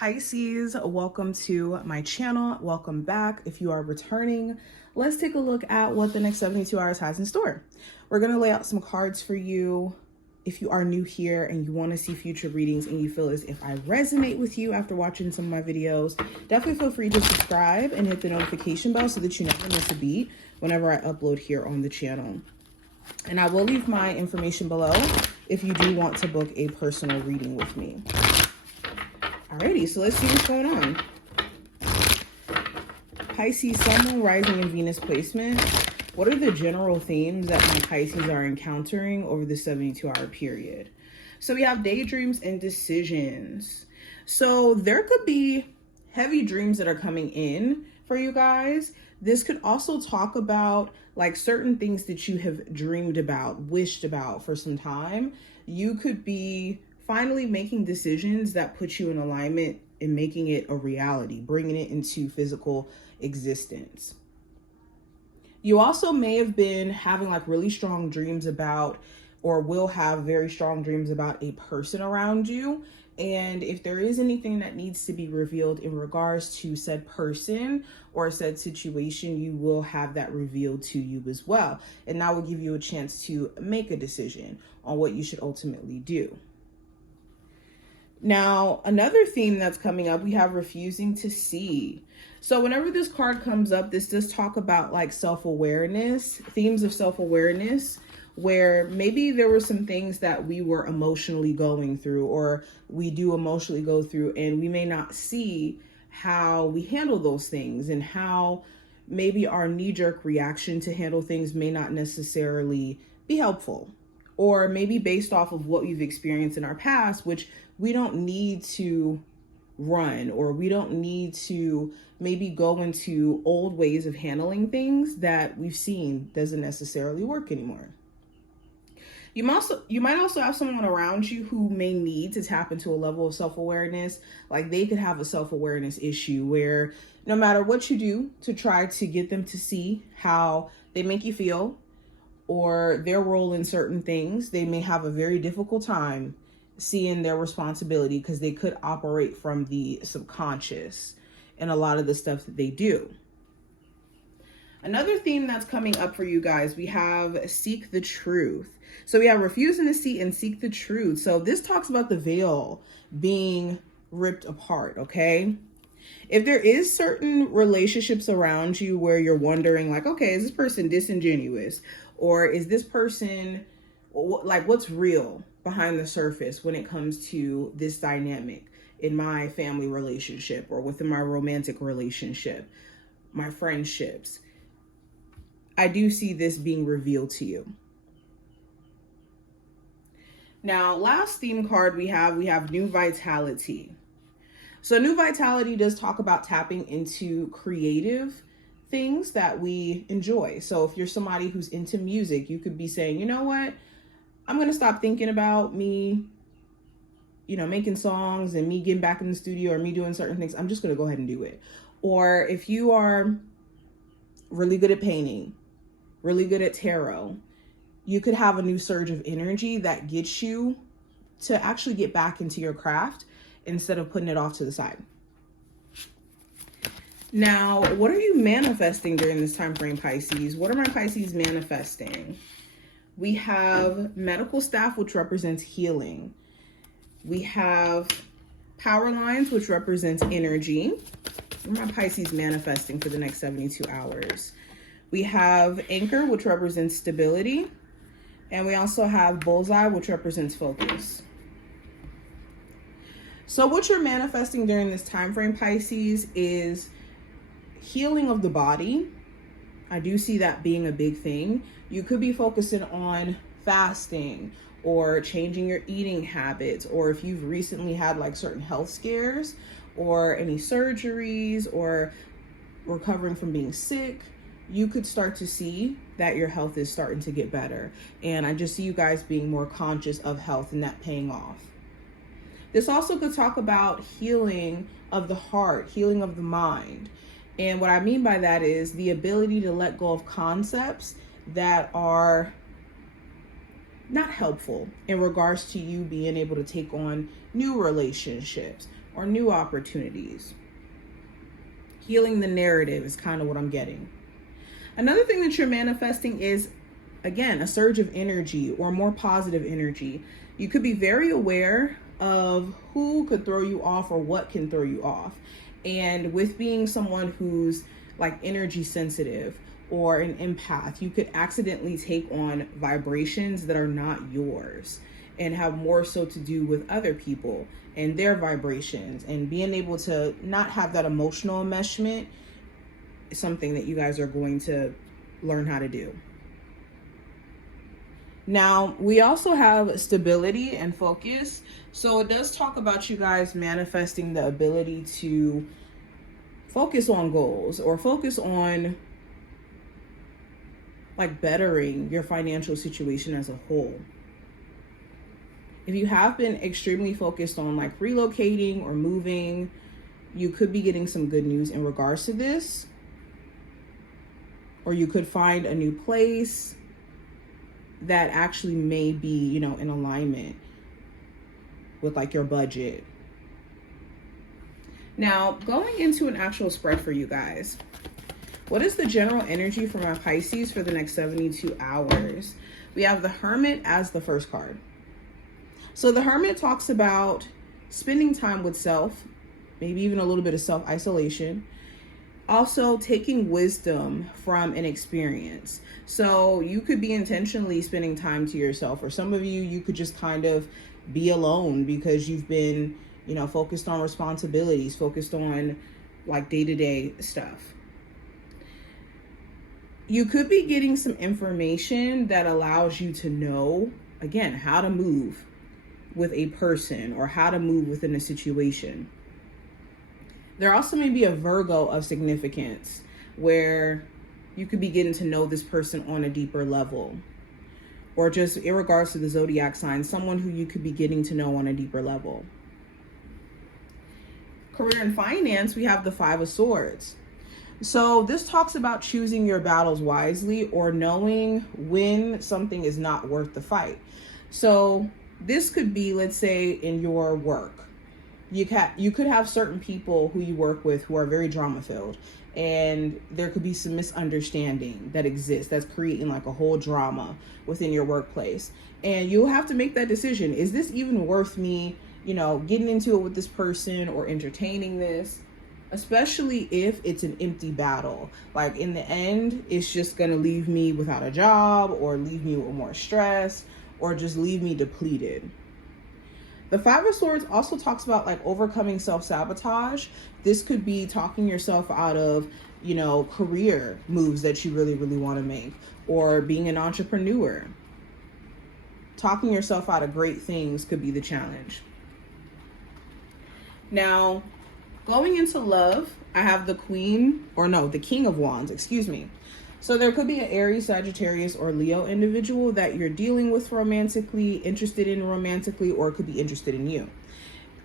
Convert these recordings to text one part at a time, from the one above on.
Pisces, welcome to my channel. Welcome back. If you are returning, let's take a look at what the next 72 hours has in store. We're going to lay out some cards for you. If you are new here and you want to see future readings and you feel as if I resonate with you after watching some of my videos, definitely feel free to subscribe and hit the notification bell so that you never miss a beat whenever I upload here on the channel. And I will leave my information below if you do want to book a personal reading with me. Alrighty, so let's see what's going on. Pisces, Sun, Moon, Rising, and Venus placement. What are the general themes that my Pisces are encountering over the 72-hour period? So we have daydreams and decisions. So there could be heavy dreams that are coming in for you guys. This could also talk about like certain things that you have dreamed about, wished about for some time. You could be finally making decisions that put you in alignment and making it a reality, bringing it into physical existence. You also may have been having like really strong dreams about, or will have very strong dreams about a person around you. And if there is anything that needs to be revealed in regards to said person or said situation, you will have that revealed to you as well. And that will give you a chance to make a decision on what you should ultimately do. Now, another theme that's coming up, we have refusing to see. So whenever this card comes up, this does talk about like self-awareness, themes of self-awareness, where maybe there were some things that we were emotionally going through, or we do emotionally go through, and we may not see how we handle those things and how maybe our knee-jerk reaction to handle things may not necessarily be helpful, or maybe based off of what we've experienced in our past, which we don't need to run, or we don't need to maybe go into old ways of handling things that we've seen doesn't necessarily work anymore. You might also have someone around you who may need to tap into a level of self-awareness. Like they could have a self-awareness issue where no matter what you do to try to get them to see how they make you feel or their role in certain things, they may have a very difficult time seeing their responsibility because they could operate from the subconscious in a lot of the stuff that they do. Another theme that's coming up for you guys, we have seek the truth. So we have refusing to see and seek the truth. So this talks about the veil being ripped apart, okay? If there is certain relationships around you where you're wondering like, okay, is this person disingenuous? Or is this person, like what's real behind the surface when it comes to this dynamic in my family relationship or within my romantic relationship, my friendships? I do see this being revealed to you. Now, last theme card we have new vitality. So new vitality does talk about tapping into creative things that we enjoy. So if you're somebody who's into music, you could be saying, you know what? I'm going to stop thinking about me, making songs and me getting back in the studio or me doing certain things. I'm just going to go ahead and do it. Or if you are really good at painting, really good at tarot, you could have a new surge of energy that gets you to actually get back into your craft instead of putting it off to the side. Now, what are you manifesting during this time frame, Pisces? What are my Pisces manifesting? We have medical staff, which represents healing. We have power lines, which represents energy. What are my Pisces manifesting for the next 72 hours? We have anchor, which represents stability. And we also have bullseye, which represents focus. So what you're manifesting during this time frame, Pisces, is healing of the body. I do see that being a big thing. You could be focusing on fasting or changing your eating habits, or if you've recently had like certain health scares or any surgeries or recovering from being sick, you could start to see that your health is starting to get better. And I just see you guys being more conscious of health and that paying off. This also could talk about healing of the heart, healing of the mind. And what I mean by that is the ability to let go of concepts that are not helpful in regards to you being able to take on new relationships, or new opportunities. Healing the narrative is kind of what I'm getting. Another thing that you're manifesting is, again, a surge of energy or more positive energy. You could be very aware of who could throw you off or what can throw you off. And with being someone who's like energy sensitive or an empath, you could accidentally take on vibrations that are not yours and have more so to do with other people and their vibrations. And being able to not have that emotional enmeshment is something that you guys are going to learn how to do. Now, we also have stability and focus. So it does talk about you guys manifesting the ability to focus on goals or focus on like bettering your financial situation as a whole. If you have been extremely focused on like relocating or moving, you could be getting some good news in regards to this. Or you could find a new place that actually may be, you know, in alignment with like your budget. Now, going into an actual spread for you guys, what is the general energy for my Pisces for the next 72 hours? We have the Hermit as the first card. So the Hermit talks about spending time with self, maybe even a little bit of self-isolation. Also taking wisdom from an experience. So you could be intentionally spending time to yourself, or some of you could just kind of be alone because you've been, you know, focused on responsibilities, focused on like day-to-day stuff. You could be getting some information that allows you to know, again, how to move with a person or how to move within a situation. There also may be a Virgo of significance where you could be getting to know this person on a deeper level, or just in regards to the zodiac sign, someone who you could be getting to know on a deeper level. Career and finance, we have the Five of Swords. So this talks about choosing your battles wisely or knowing when something is not worth the fight. So this could be, let's say, in your work. You could have certain people who you work with who are very drama filled, and there could be some misunderstanding that exists that's creating like a whole drama within your workplace. And you'll have to make that decision. Is this even worth me, you know, getting into it with this person or entertaining this? Especially if it's an empty battle. Like in the end, it's just gonna leave me without a job or leave me with more stress or just leave me depleted. The Five of Swords also talks about like overcoming self-sabotage. This could be talking yourself out of, you know, career moves that you really, really want to make, or being an entrepreneur. Talking yourself out of great things could be the challenge. Now, going into love, I have the King of Wands, excuse me. So there could be an Aries, Sagittarius, or Leo individual that you're dealing with romantically, interested in romantically, or could be interested in you.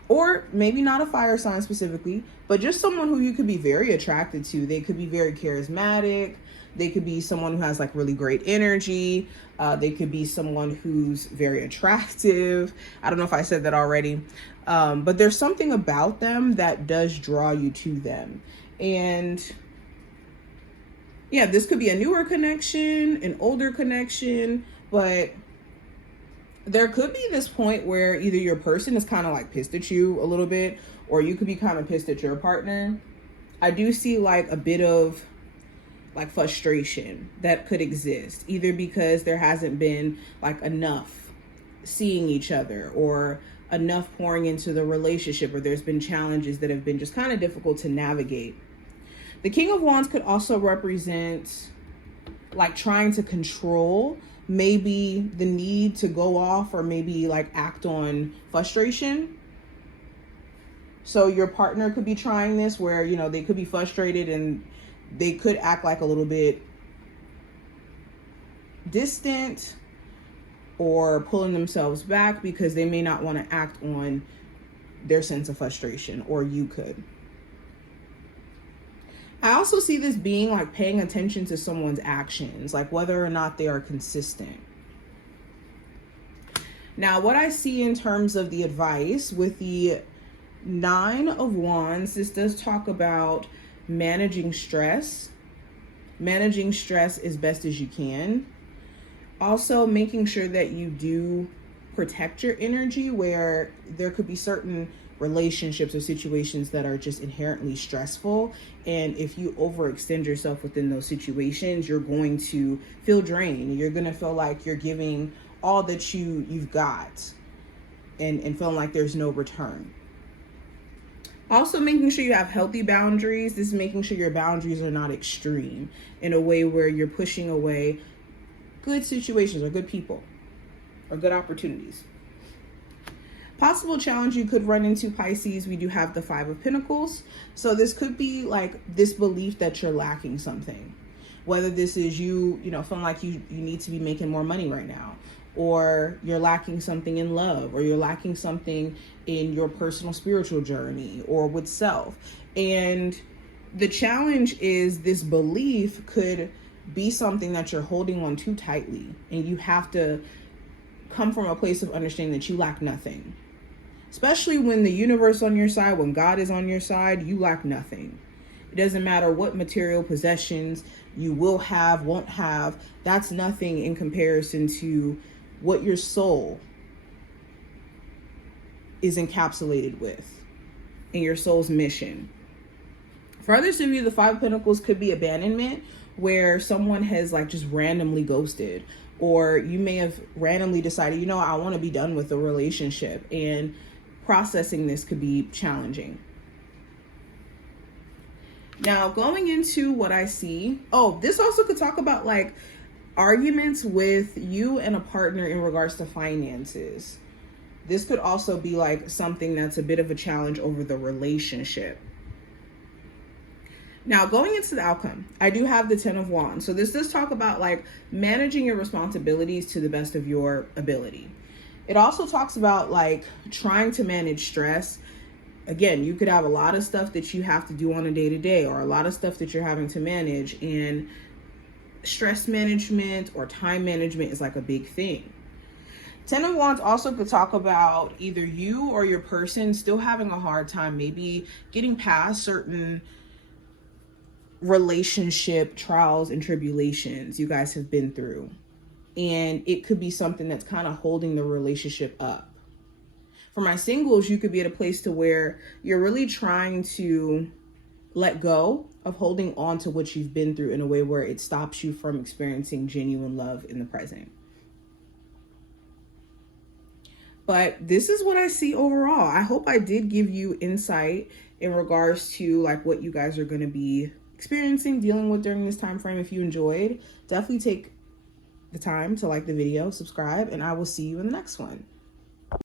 Or maybe not a fire sign specifically, but just someone who you could be very attracted to. They could be very charismatic. They could be someone who has like really great energy. They could be someone who's very attractive. I don't know if I said that already, but there's something about them that does draw you to them. And yeah, this could be a newer connection, an older connection, but there could be this point where either your person is kind of like pissed at you a little bit, or you could be kind of pissed at your partner. I do see like a bit of like frustration that could exist, either because there hasn't been like enough seeing each other or enough pouring into the relationship, or there's been challenges that have been just kind of difficult to navigate. The King of Wands could also represent like trying to control maybe the need to go off or maybe like act on frustration. So your partner could be trying this where, you know, they could be frustrated and they could act like a little bit distant or pulling themselves back because they may not want to act on their sense of frustration, or you could. I also see this being like paying attention to someone's actions, like whether or not they are consistent. Now, what I see in terms of the advice with the Nine of Wands, this does talk about managing stress. Managing stress as best as you can. Also making sure that you do protect your energy, where there could be certain relationships or situations that are just inherently stressful, and if you overextend yourself within those situations, you're going to feel drained. You're going to feel like you're giving all that you've got and feeling like there's no return. Also making sure you have healthy boundaries. This is making sure your boundaries are not extreme in a way where you're pushing away good situations or good people or good opportunities. Possible challenge you could run into, Pisces, we do have the Five of Pentacles. So this could be like this belief that you're lacking something. Whether this is you feeling like you need to be making more money right now, or you're lacking something in love, or you're lacking something in your personal spiritual journey or with self. And the challenge is this belief could be something that you're holding on too tightly, and you have to come from a place of understanding that you lack nothing. Especially when the universe on your side, when God is on your side, you lack nothing. It doesn't matter what material possessions you will have, won't have. That's nothing in comparison to what your soul is encapsulated with and your soul's mission. For others of you, the Five of Pentacles could be abandonment, where someone has like just randomly ghosted, or you may have randomly decided, I want to be done with the relationship, and processing this could be challenging. Now, going into what I see, this also could talk about like arguments with you and a partner in regards to finances. This could also be like something that's a bit of a challenge over the relationship. Now, going into the outcome, I do have the Ten of Wands. So this does talk about like managing your responsibilities to the best of your ability. It also talks about like trying to manage stress. Again, you could have a lot of stuff that you have to do on a day-to-day, or a lot of stuff that you're having to manage, and stress management or time management is like a big thing. Ten of Wands also could talk about either you or your person still having a hard time maybe getting past certain relationship trials and tribulations you guys have been through. And it could be something that's kind of holding the relationship up. For my singles, you could be at a place to where you're really trying to let go of holding on to what you've been through in a way where it stops you from experiencing genuine love in the present. But this is what I see overall. I hope I did give you insight in regards to like what you guys are going to be experiencing, dealing with during this time frame. If you enjoyed, definitely take the time to like the video, subscribe, and I will see you in the next one.